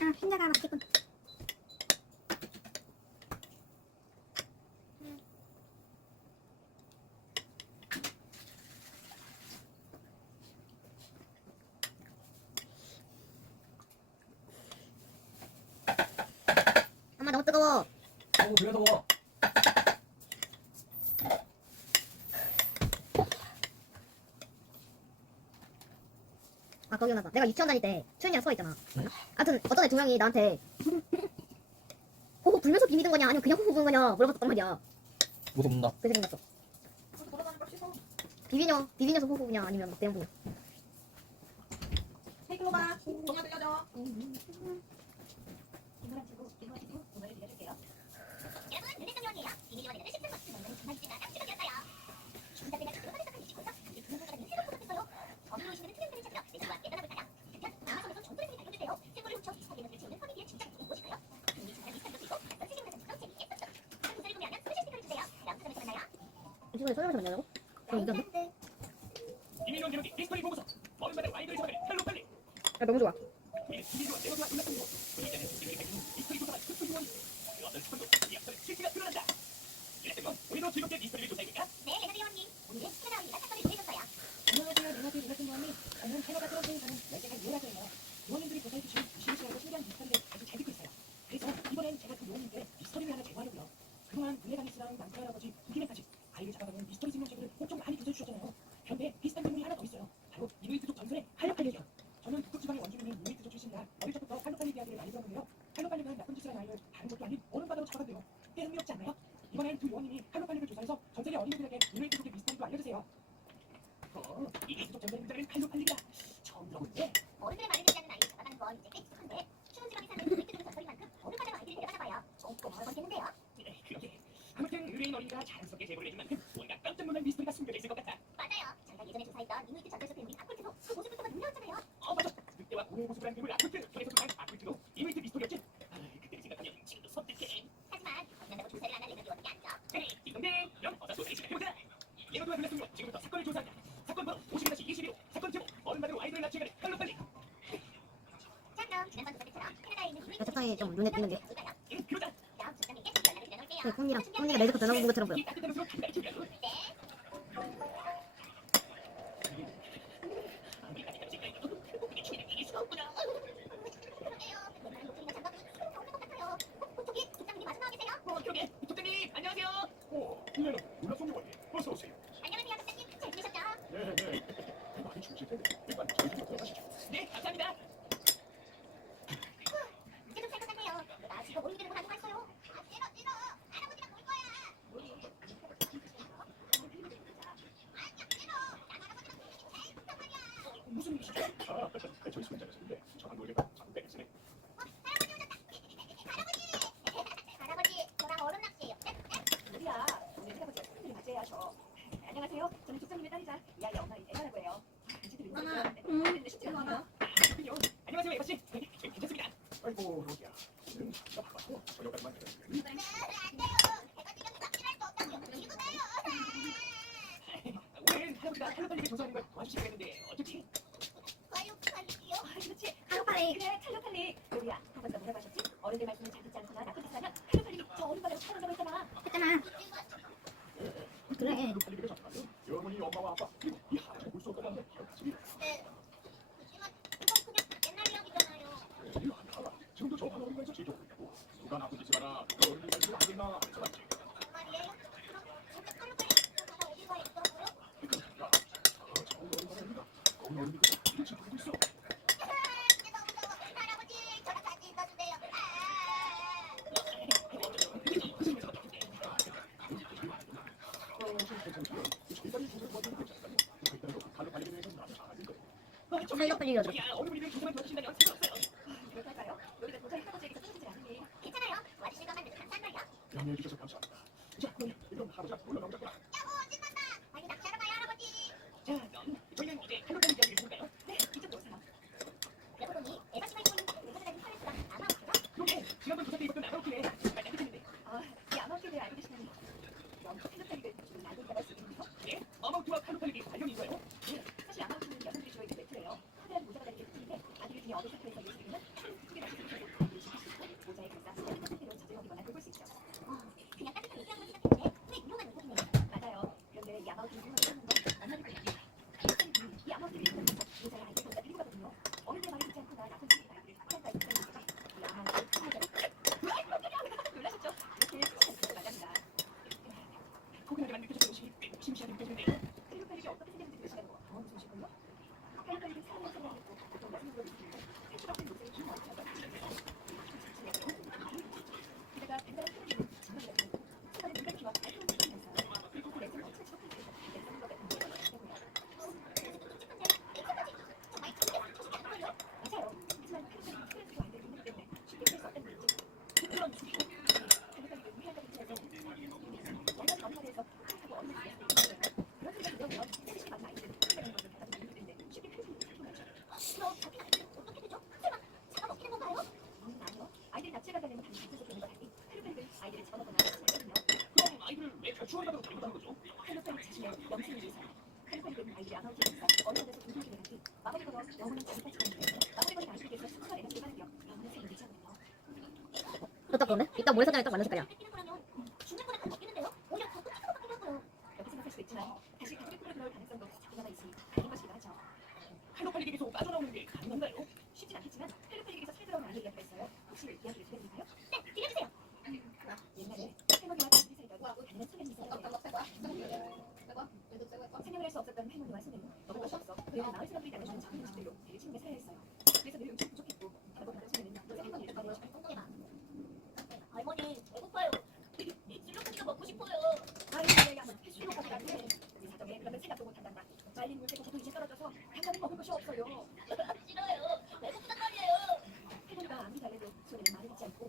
아, 흰자가 막 있군. 엄마 너무 뜨거워. 어, 그래서 거기 나봐 내가 유치원 다닐 때 최은이랑 수아 있잖아. 네. 아무튼 어떤 애 두 명이 나한테 호호 불면서 비비는 거냐 아니면 그냥 호호 부는 거냐 물어봤단 말이야. 못 없는다. 그 생각났어. 비비녀 비비녀서 호호냐 아니면 막 대형 부냐. 헤이 클로바 동화 들려줘. 이거 왜 설명을 잘못냐고? 네. 아 너무 좋아. 이번엔 제가 그 가 자연스럽게 제보를 해준 만큼 뭔가 깜짝 놀랄 미스터리가 숨겨져 있을 것 같아. 맞아요. 잠깐 예전에 조사했던 이누이트 전설에서 배우린 아쿠트도 그 모습부터가 놀라웠잖아요. 어 맞아. 그때와 고해 모습이라는 괴물 아쿠트 그래서 그날 아쿠트도 이누이트 미스터리였지. 아, 그때를 생각하면 지금도 섬뜩해. 하지만 겁난다고 조사를 안할 내가 이원이 안 줘. 그래, 이동네. 그럼 어서 조사를 시작해보자. 예고도와 블랙송으로 지금부터 사건을 조사한다. 사건 번호 52-21호. 사건 제목 어른만으로 아이들을 납치해가는 칼로 빨리. 자 그럼 지난번 조사 때처럼 캐나다에 있는 이누이트 전설에 좀 눈에 띄는데. 그 꽃미랑 꽃미가 매직컵 변하고 온 것처럼 보여. 않구나. 나쁘지 않아. 했잖아. 그래. 나쁜 일이라죠. 지난번 조사 영수증 주사, 칼칼이 아이들이 안 하고 있는 어느 정도에서 공통점이 있는지 마무리로 영혼을 지켜주는 그딱 보면 이따 모래사장에 딱 만난 색깔이야. 나을 사람들이 나는 还没讲过。